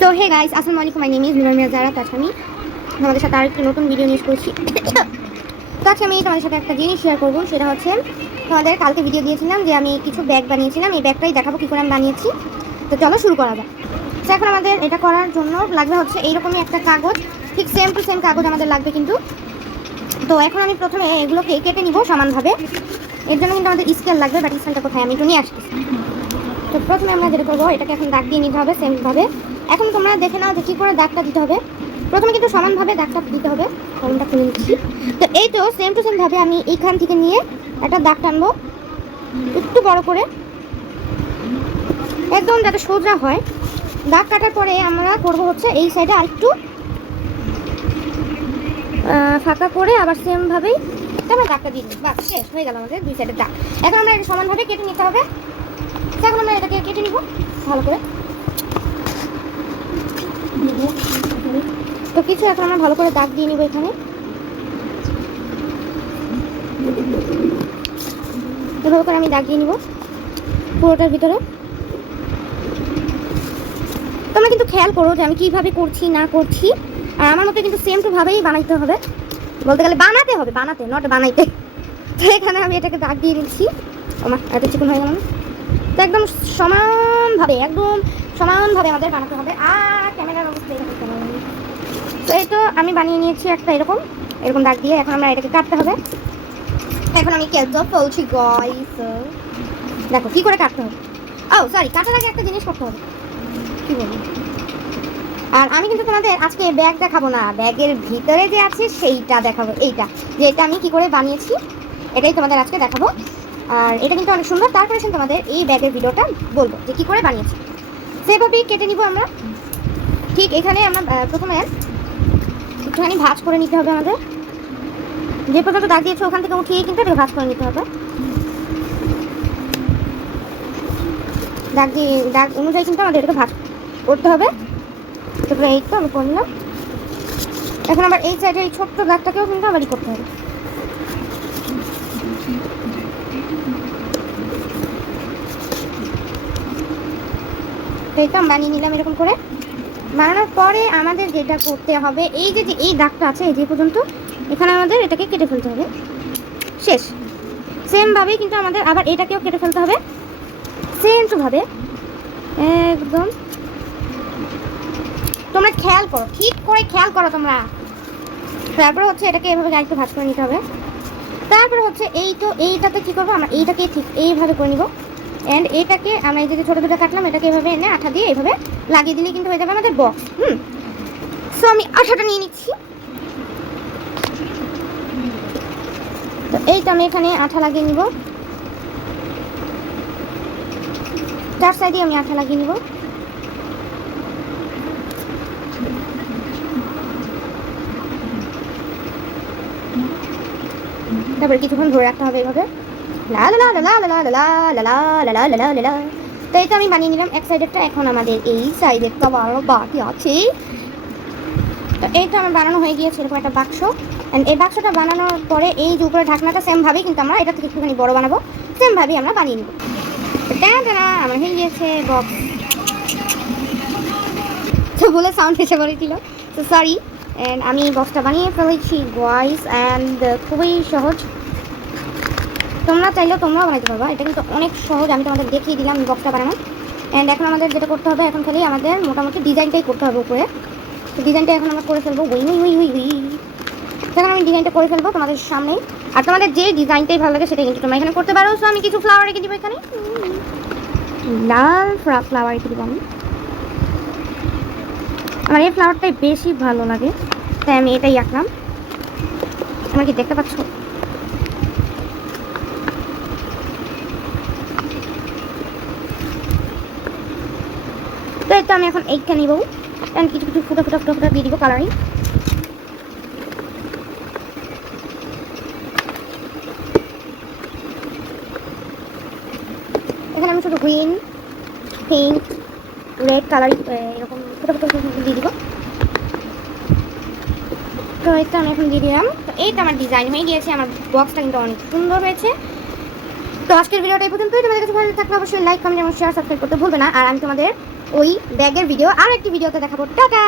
তো hey guys আসসালামু আলাইকুম মাই নেম ইজ নুরামিয়া জারা তো আমি তোমাদের সাথে আরেকটি নতুন ভিডিও নিয়ে করেছি। তো আজকে আমি তোমাদের সাথে একটা জিনিস শেয়ার করব, সেটা হচ্ছে তোমাদের কালকে ভিডিও দিয়েছিলাম যে আমি কিছু ব্যাগ বানিয়েছিলাম, এই ব্যাগটাই দেখাবো কী করে আমি বানিয়েছি। তো চলো শুরু করা যাক। তো এখন আমাদের এটা করার জন্য লাগবে হচ্ছে এইরকমই একটা কাগজ, ঠিক সেম টু সেম কাগজ আমাদের লাগবে কিন্তু। তো এখন আমি প্রথমে এগুলোকে কেটে নিব সমানভাবে। এর জন্য কিন্তু আমাদের স্কেল লাগবে বাট স্কেলটা কোথায়? আমি একটু নিয়ে আসতেছি। তো প্রথমে আমরা যেটা করব, এটাকে এখন দাগ দিয়ে নিতে হবে সেমভাবে এখন তোমরা দেখে নাও যে কী করে দাগটা দিতে হবে। প্রথমে কিন্তু সমানভাবে দাগটা দিতে হবে, কলমটা খুলে নিচ্ছি। তো এই তো সেম টু সেমভাবে আমি এইখান থেকে নিয়ে একটা দাগ টানবো, একটু বড় করে। একদম যাতে সোজা হয়। দাগ কাটার পরে আমরা করব হচ্ছে এই সাইডে আরেকটু ফাঁকা করে আবার সেমভাবেই আমরা দাগটা দিয়ে বাস শেষ, হয়ে গেল আমাদের দুই সাইডের দাগ। এখন আমরা এটা সমানভাবে কেটে নিতে হবে। এখন আমরা এটাকে কেটে নিব, ভালো করে। তো কিছু এখন আমরা ভালো করে দাগ দিয়ে নিব এখানে। এভাবে করে আমি দাগ দিয়ে নিব পুরোটার ভিতরে। তোমরা কিন্তু খেয়াল করো যে আমি কীভাবে করছি, না করছি। আর আমার মতে কিন্তু সেম টু ভাবেই বানাইতে হবে। বলতে গেলে বানাতে হবে, বানাতে নট বানাইতে। তো এখানে আমি এটাকে দাগ দিয়ে নিচ্ছি। আমার এত চিকন হয়ে গেল না? তো একদম সমানভাবে একদম সমানভাবে আমাদের বানাতে হবে। আর তো এই তো আমি বানিয়ে নিয়েছি একটা এরকম এরকম দাগ দিয়ে এখন আমরা এটাকে কাটতে হবে। এখন আমি কেলজব বলছি গাইস দেখো, কি করে কাটতে হবে? ও সরি কাটার আগে একটা জিনিস করতে হবে। কি বলব? আর আমি কিন্তু তোমাদের আজকে ব্যাগ দেখাবো না। ব্যাগের ভিতরে যে আছে সেইটা দেখাবো, এইটা। যে এটা আমি কি করে বানিয়েছি, এটাই তোমাদের আজকে দেখাবো। আর এটা কিন্তু অনেক সুন্দর, তারপরে তোমাদের এই ব্যাগের ভিডিওটা বলব যে কি করে বানিয়েছি। সেভাবেই কেটে নিব আমরা। ঠিক এখানে আমরা প্রথমে একটুখানি ভাঁজ করে নিতে হবে আমাদের। যে পর্যন্ত দাগ দিয়েছে ওখান থেকে উঠিয়ে কিন্তু এটাকে ভাঁজ করে নিতে হবে। দাগ দিয়ে দাগ অনুযায়ী কিন্তু আমাদের এটাকে ভাঁজ করতে হবে। তারপরে এই তো আমি করলাম। এখন আবার এই সাইডে এই ছোট্ট দাগটাকেও কিন্তু আবারই করতে হবে। এই তো বানিয়ে নিলাম এরকম করে। বানানোর পরে আমাদের যেটা করতে হবে, এই যে এই দাগটা আছে, এই যে পর্যন্ত, এখানে আমাদের এটাকে কেটে ফেলতে হবে। শেষ। সেমভাবেই কিন্তু আমাদের আবার এটাকেও কেটে ফেলতে হবে। সেম টুভাবে একদম। তোমরা খেয়াল করো, ঠিক করে খেয়াল করো তোমরা। তারপরে হচ্ছে এটাকে এভাবে গাড়িতে ভাজ করে নিতে হবে। তারপরে হচ্ছে এই তো, এইটাতে কী করব, আমরা এইটাকে ঠিক এইভাবে করে নিব। অ্যান্ড এটাকে আমরা এই যে ছোটো দুটো কাটলাম, এটাকে এভাবে এনে আঠা দিয়ে এইভাবে লাগিয়ে দিলে কিন্তু হয়ে যাবে আমাদের বক্স হুম সো আমি আঠাটা নিয়ে নিচ্ছি তো এই তো আমি এখানে আঠা লাগিয়ে নিব চার সাইডে আমি আঠা লাগিয়ে নিব তারপরে কিছুক্ষণ ধরে রাখতে হবে এইভাবে লা লা লা লা লা লা লা লা লা লা লা লা লা লা লা। তো আমি বানিয়ে নিলাম। এক সাইডেরটা এখন আমাদের এই সাইডেরটা বানানো বাকি আছে। তো এইটা আমার বানানো হয়ে গিয়েছে এরকম একটা বাক্স। এই বাক্সটা বানানোর পরে এই যে উপরে ঢাকনাটা সেমভাবেই কিন্তু আমরা এটা থেকে একটুখানি বড় বানাবো। সেমভাবেই আমরা বানিয়ে নিব। টানা আমার হয়ে গিয়েছে বক্স তো বলে সাউন্ড এসে পড়েছিল তো সরি অ্যান্ড আমি বক্সটা বানিয়ে ফেলেছি বয়েস অ্যান্ড খুবই সহজ। তোমরা চাইলেও তোমরাও বানাতে পারবা। এটা কিন্তু অনেক সহজ, আমি তোমাদের দেখিয়ে দিলাম বক্সটা বানানো। অ্যান্ড এখন আমাদের যেটা করতে হবে, এখন খালি আমাদের মোটামুটি ডিজাইনটাই করতে হবে উপরে। তো ডিজাইনটা এখন আমরা করে ফেলব। উই উই উই উই এখন আমি ডিজাইনটা করে ফেলব তোমাদের সামনেই। আর তোমাদের যে ডিজাইনটাই ভালো লাগে সেটাই কিন্তু তোমরা এখানে করতে পারো। সো আমি কিছু ফ্লাওয়ার রেখে দিব এখানে। লাল ফ্লাওয়ার রেখে দিব আমি। আমার এই ফ্লাওয়ারটাই বেশি ভালো লাগে। তাই আমি এটাই আঁকলাম। তোমরা কি দেখতে পাচ্ছ? তো এই তো আমি এখন এইটা নিব। কারণ কিছু কিছু ফুটো ফুটো ফুটো ফুটো দিয়ে দিব কালারিং এখানে আমি শুধু গ্রিন পিঙ্ক রেড কালার এরকম ফুটো ফুটো দিয়ে দিব। তো এই তো আমি এখন দিয়ে দিলাম। তো এইটা আমার ডিজাইন হয়ে গিয়েছে, আমার বক্সটা কিন্তু অনেক সুন্দর হয়েছে। তো আজকের ভিডিওটা এই পর্যন্তই। তোমাদের কাছে ভালো থাকলে অবশ্যই লাইক কমেন্ট এবং শেয়ার সাবস্ক্রাইব করতে ভুলবে না। আর আমি তোমাদের ওই ব্যাগের ভিডিও আর একটি ভিডিওতে দেখাবো। টাটা!